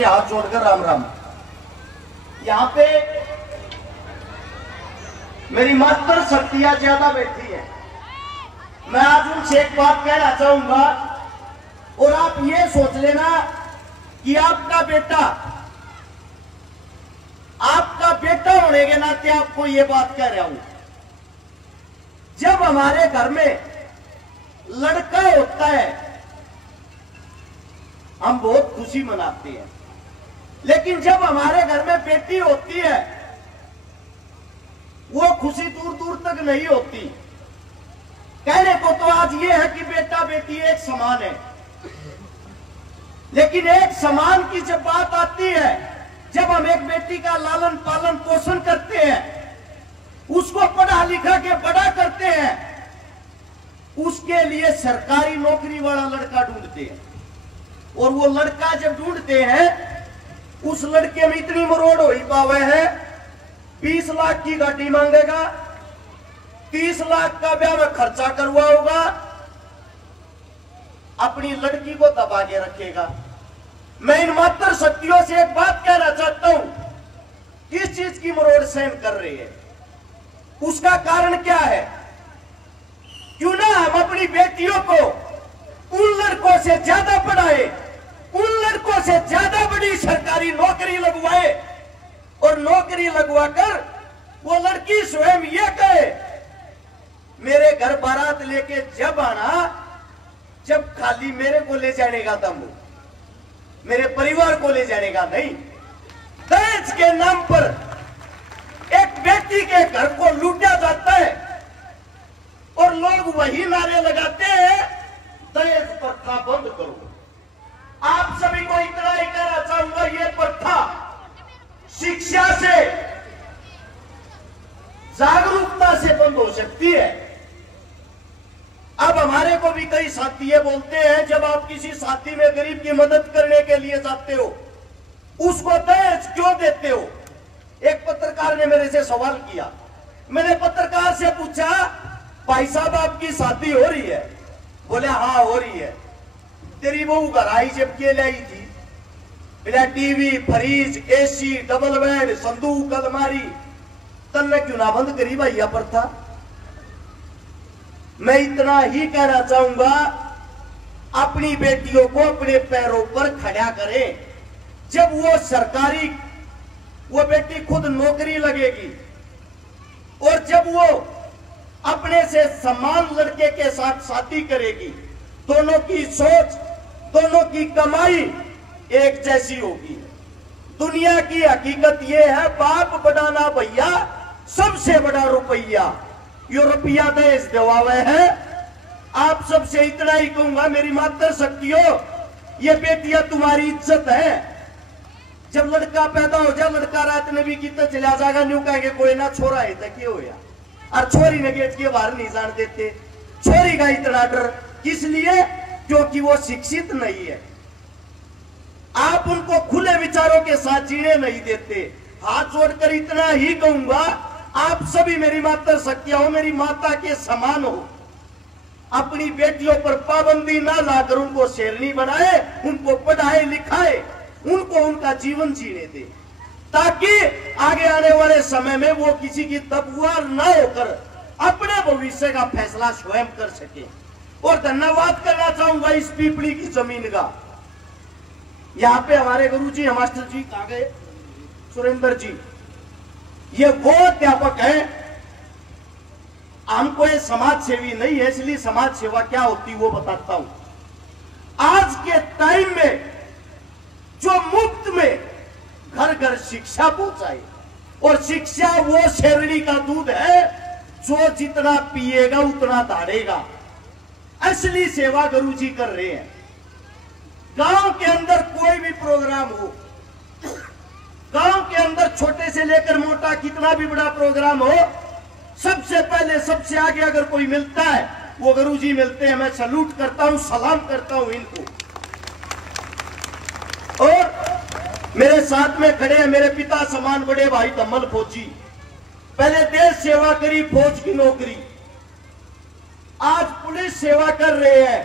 हाथ जोड़कर राम राम। यहाँ पे मेरी मात्र शक्तियां ज्यादा बैठी है। मैं आज उनसे एक बात कहना चाहूंगा और आप ये सोच लेना कि आपका बेटा होने के नाते आपको ये बात कह रहा हूं। जब हमारे घर में लड़का होता है हम बहुत खुशी मनाते हैं, लेकिन जब हमारे घर में बेटी होती है वो खुशी दूर दूर तक नहीं होती। कहने को तो आज ये है कि बेटा बेटी एक समान है, लेकिन एक समान की जब बात आती है, जब हम एक बेटी का लालन पालन पोषण करते हैं, उसको पढ़ा लिखा के बड़ा करते हैं, उसके लिए सरकारी नौकरी वाला लड़का ढूंढते हैं। और वो लड़का जब ढूंढते हैं उस लड़के में इतनी मरोड़ हो ही पावे है, 20 लाख की गाड़ी मांगेगा, 30 लाख का ब्याह में खर्चा करवाओगा, अपनी लड़की को दबा के रखेगा। मैं इन मात्र शक्तियों से एक बात कहना चाहता हूं, किस चीज की मरोड़ सहन कर रही है, उसका कारण क्या है? क्यों ना हम अपनी बेटियों को उन लड़कों से ज्यादा पढ़ाए, उन लड़कों से ज्यादा बड़ी सरकारी नौकरी लगवाए, और नौकरी लगवाकर वो लड़की स्वयं ये कहे मेरे घर बारात लेके जब आना, जब खाली मेरे को ले जाने का दम हो, मेरे परिवार को ले जाने का नहीं। दहेज के नाम पर एक बेटी के घर को लूटा जाता है और लोग वही नारे लगाते हैं दहेज प्रथा बंद करो। आप सभी को इतना ही कहना चाहूंगा, ये प्रथा शिक्षा से, जागरूकता से बंद हो सकती है। अब हमारे को भी कई साथी ये बोलते हैं, जब आप किसी साथी में गरीब की मदद करने के लिए जाते हो उसको दहेज क्यों देते हो? एक पत्रकार ने मेरे से सवाल किया। मैंने पत्रकार से पूछा, भाई साहब आपकी शादी हो रही है? बोले हाँ हो रही है। तेरी बहू घर आई जब के लाई थी, बिना TV, fridge, AC, double bed, संदूक, अलमारी, तन्ने क्यों ना बंद करी भैया प्रथा? मैं इतना ही कहना चाहूंगा, अपनी बेटियों को अपने पैरों पर खड़ा करें। जब वो सरकारी, वो बेटी खुद नौकरी लगेगी और जब वो अपने से समान लड़के के साथ शादी करेगी, दोनों की सोच, दोनों की कमाई एक जैसी होगी। दुनिया की हकीकत यह है, बाप बड़ा ना भैया, सबसे बड़ा रुपया, यो रुपया दहेज दिवावे है। आप सबसे इतना ही कहूंगा, मेरी मात्र शक्तियों, ये बेटियां तुम्हारी इज्जत है। जब लड़का पैदा हो जाए, लड़का रात में भी कितना चला जाएगा, न्यू कहेंगे कोई ना छोरा है तक ये होया, और छोरी ने गेट के बाहर नहीं जान देते। छोरी का इतना डर किस लिए? क्योंकि वो शिक्षित नहीं है। आप उनको खुले विचारों के साथ जीने नहीं देते। हाथ जोड़कर इतना ही कहूंगा, आप सभी मेरी माता शक्तियां हो, मेरी माता के समान हो। अपनी बेटियों पर पाबंदी ना लाकर उनको शेरनी बनाए, उनको पढ़ाए लिखाए, उनको उनका जीवन जीने दे, ताकि आगे आने वाले समय में वो किसी की तबुआर ना होकर अपने भविष्य का फैसला स्वयं कर सके। और धन्यवाद करना चाहूंगा इस पीपली की जमीन का। यहाँ पे हमारे गुरुजी मास्टर जी आ गए, सुरेंद्र जी, ये वो अध्यापक है। हमको ये समाज सेवी नहीं है, इसलिए समाज सेवा क्या होती वो बताता हूं। आज के टाइम में जो मुफ्त में घर घर शिक्षा पहुंचाए, और शिक्षा वो शेरनी का दूध है जो जितना पिएगा उतना दाढ़ेगा। असली सेवा गुरुजी कर रहे हैं। गांव के अंदर कोई भी प्रोग्राम हो, गांव के अंदर छोटे से लेकर मोटा कितना भी बड़ा प्रोग्राम हो, सबसे पहले सबसे आगे अगर कोई मिलता है वो गुरुजी मिलते हैं। मैं सैल्यूट करता हूं, सलाम करता हूं इनको। और मेरे साथ में खड़े हैं मेरे पिता समान बड़े भाई धम्मल फौजी, पहले देश सेवा करी, फौज की नौकरी, आज पुलिस सेवा कर रहे हैं।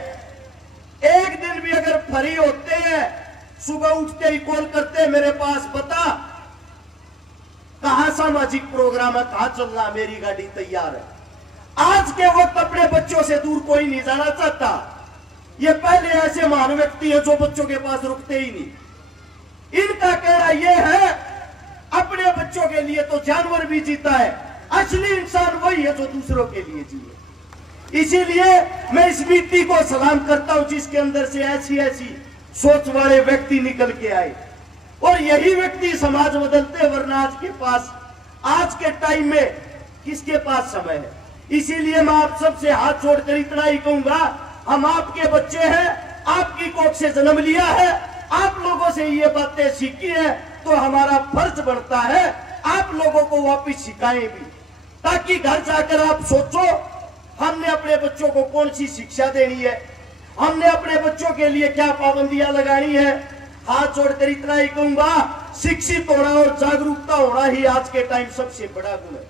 एक दिन भी अगर फ्री होते हैं सुबह उठते ही कॉल करते मेरे पास, बता कहां सामाजिक प्रोग्राम है, कहां चलना, मेरी गाड़ी तैयार है। आज के वक्त अपने बच्चों से दूर कोई नहीं जाना चाहता। ये पहले ऐसे महान व्यक्ति हैं जो बच्चों के पास रुकते ही नहीं। इनका कहना यह है अपने बच्चों के लिए तो जानवर भी जीता है, असली इंसान वही है जो दूसरों के लिए जिए। इसीलिए मैं इस मिट्टी को सलाम करता हूं जिसके अंदर से ऐसी ऐसी सोच वाले व्यक्ति निकल के आए, और यही व्यक्ति समाज बदलते। वरना आज के टाइम में किसके पास समय है। इसीलिए मैं आप सबसे हाथ जोड़कर इतना ही कहूंगा, हम आपके बच्चे हैं, आपकी कोख से जन्म लिया है, आप लोगों से ये बातें सीखी है, तो हमारा फर्ज बनता है आप लोगों को वापस सिखाएं भी, ताकि घर जाकर आप सोचो हमने अपने बच्चों को कौन सी शिक्षा देनी है, हमने अपने बच्चों के लिए क्या पाबंदियां लगानी है। हाथ जोड़कर इतना ही कहूंगा, शिक्षित होना और जागरूकता होना ही आज के टाइम सबसे बड़ा गुण है।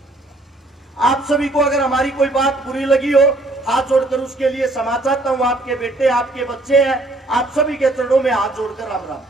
आप सभी को अगर हमारी कोई बात बुरी लगी हो, हाथ जोड़कर उसके लिए क्षमा चाहता हूं। आपके बेटे, आपके बच्चे हैं, आप सभी के चरणों में हाथ जोड़कर राम राम।